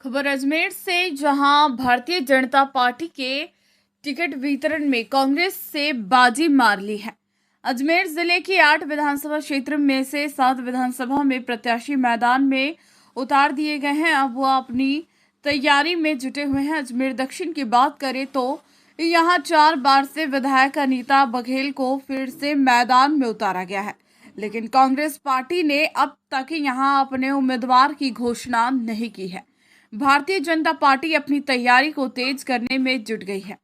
खबर अजमेर से, जहां भारतीय जनता पार्टी के टिकट वितरण में कांग्रेस से बाजी मार ली है। अजमेर जिले की 8 विधानसभा क्षेत्र में से 7 विधानसभा में प्रत्याशी मैदान में उतार दिए गए हैं। अब वो अपनी तैयारी में जुटे हुए हैं। अजमेर दक्षिण की बात करें तो यहां 4 बार से विधायक अनीता बघेल को फिर से मैदान में उतारा गया है, लेकिन कांग्रेस पार्टी ने अब तक यहां अपने उम्मीदवार की घोषणा नहीं की है। भारतीय जनता पार्टी अपनी तैयारी को तेज करने में जुट गई है।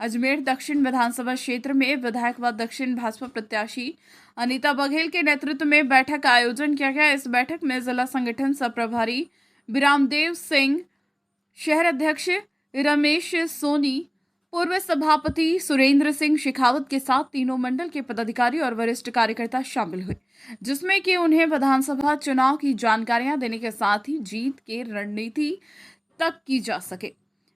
अजमेर दक्षिण विधानसभा क्षेत्र में विधायक व दक्षिण भाजपा प्रत्याशी अनीता बघेल के नेतृत्व में बैठक का आयोजन किया गया। इस बैठक में जिला संगठन सह प्रभारी बिरामदेव सिंह, शहर अध्यक्ष रमेश सोनी, पूर्व सभापति सुरेंद्र सिंह शेखावत के साथ तीनों मंडल के पदाधिकारी और वरिष्ठ कार्यकर्ता शामिल हुए, जिसमें कि उन्हें विधानसभा चुनाव की जानकारियां देने के साथ ही जीत के रणनीति तक की जा सके।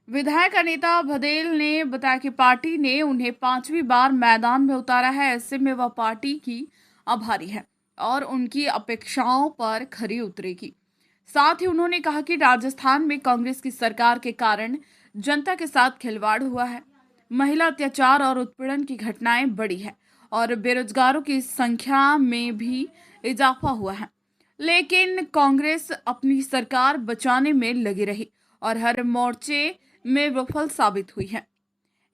विधायक अनीता बघेल ने बताया कि पार्टी ने उन्हें 5वीं बार मैदान में उतारा है। ऐसे में वह पार्टी की आभारी है और उनकी अपेक्षाओं पर खरी उतरेगी। साथ ही उन्होंने कहा कि राजस्थान में कांग्रेस की सरकार के कारण जनता के साथ खिलवाड़ हुआ है, महिला अत्याचार और उत्पीड़न की घटनाएं बढ़ी है और बेरोजगारों की संख्या में भी इजाफा हुआ है, लेकिन कांग्रेस अपनी सरकार बचाने में लगी रही और हर मोर्चे में विफल साबित हुई है।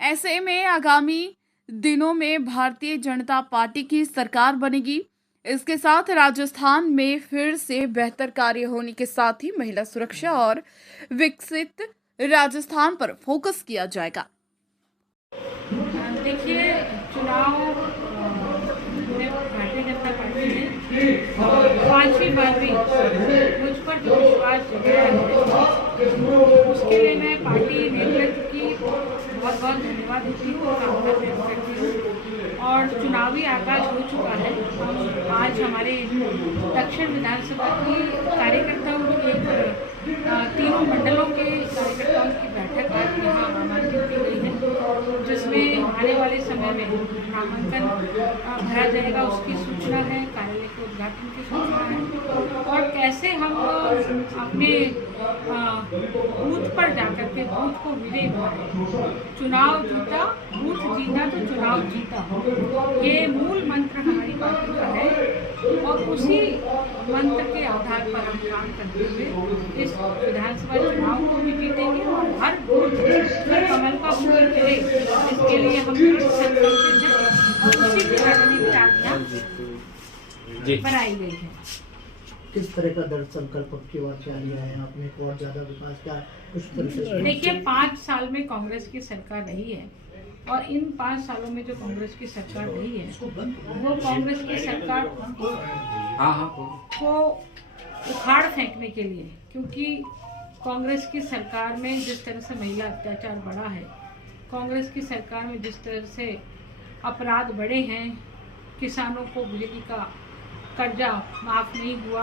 ऐसे में आगामी दिनों में भारतीय जनता पार्टी की सरकार बनेगी। इसके साथ राजस्थान में फिर से बेहतर कार्य होने के साथ ही महिला सुरक्षा और विकसित राजस्थान पर फोकस किया जाएगा। देखिए, चुनाव में भारतीय जनता पार्टी ने 5वीं बार भी मुझ पर जो विश्वास जताया है, उसके लिए मैं पार्टी नेतृत्व की बहुत बहुत धन्यवाद देती हूँ, कामना व्यक्त करती हूँ। और चुनावी आगाज हो चुका है। आज हमारे दक्षिण विधानसभा की कार्यकर्ताओं की तीनों मंडलों के कार्यकर्ताओं की बैठक आज यहाँ आमंत्रित की गई है, जिसमें आने वाले समय में नामांकन भरा जाएगा, उसकी सूचना है, कार्यालय के उद्घाटन की सूचना है और कैसे हम अपने बूथ पर जाकर के बूथ को विजयी बनाएं। चुनाव जीता, बूथ जीता तो चुनाव जीता, ये मूल मंत्र हमारी पार्टी का है और उसी मंत्र के आधार पर हम काम करते हुए इस विधानसभा चुनाव को भी जीतेंगे और हर बूथ पर कमल का फूल खिले, इसके लिए हम संकल्पित हैं और उसी की रणनीति आज्ञा बनाई गई है। किस तरह का दृढ़ संकल्प की बात क्या लिया है आपने, और ज्यादा विकास क्या उस तरह से? देखिए, 5 साल में कांग्रेस की सरकार रही है और इन 5 सालों में जो कांग्रेस की सरकार रही है वो कांग्रेस की सरकार को उखाड़ फेंकने के लिए, क्योंकि कांग्रेस की सरकार में जिस तरह से महिला अत्याचार बढ़ा है, कांग्रेस की सरकार में जिस तरह से अपराध बढ़े हैं, किसानों को बिजली का कर्जा माफ़ नहीं हुआ,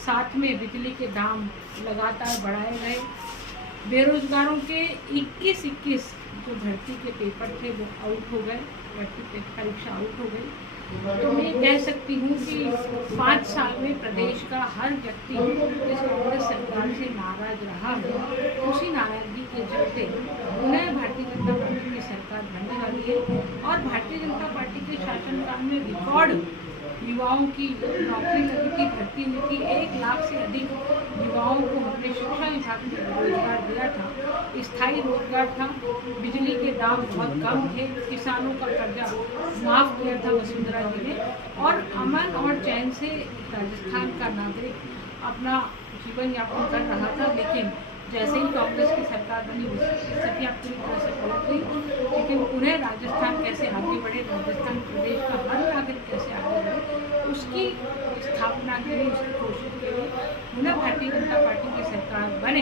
साथ में बिजली के दाम लगातार बढ़ाए गए, बेरोजगारों के 21 जो भर्ती के पेपर थे वो आउट हो गए, भर्ती परीक्षा आउट हो गई। तो मैं कह सकती हूँ कि 5 साल में प्रदेश का हर व्यक्ति इस कांग्रेस सरकार से नाराज रहा है। उसी नाराजगी के चलते उन्हें भारतीय जनता पार्टी की सरकार बनने वाली है और भारतीय जनता पार्टी के शासनकाल में रिकॉर्ड युवाओं की नौकरी लगी थी, भर्ती हुई थी। 1 लाख से अधिक युवाओं को हमने शिक्षा विभाग ने रोजगार दिया था, स्थायी रोजगार था, बिजली के दाम बहुत कम थे, किसानों का कर्जा माफ़ किया था वसुंधरा जी ने और अमन और चैन से राजस्थान का नागरिक अपना जीवन यापन कर रहा था। लेकिन जैसे ही कांग्रेस की सरकार बनी स्थिति अब पूरी तरह से पलट गई। लेकिन उन्हें राजस्थान कैसे आगे बढ़े, राजस्थान प्रदेश का हर नागरिक कैसे आगे बढ़े, उसकी स्थापना के लिए, उसकी कोशिश के लिए उन्हें भारतीय जनता पार्टी की सरकार बने।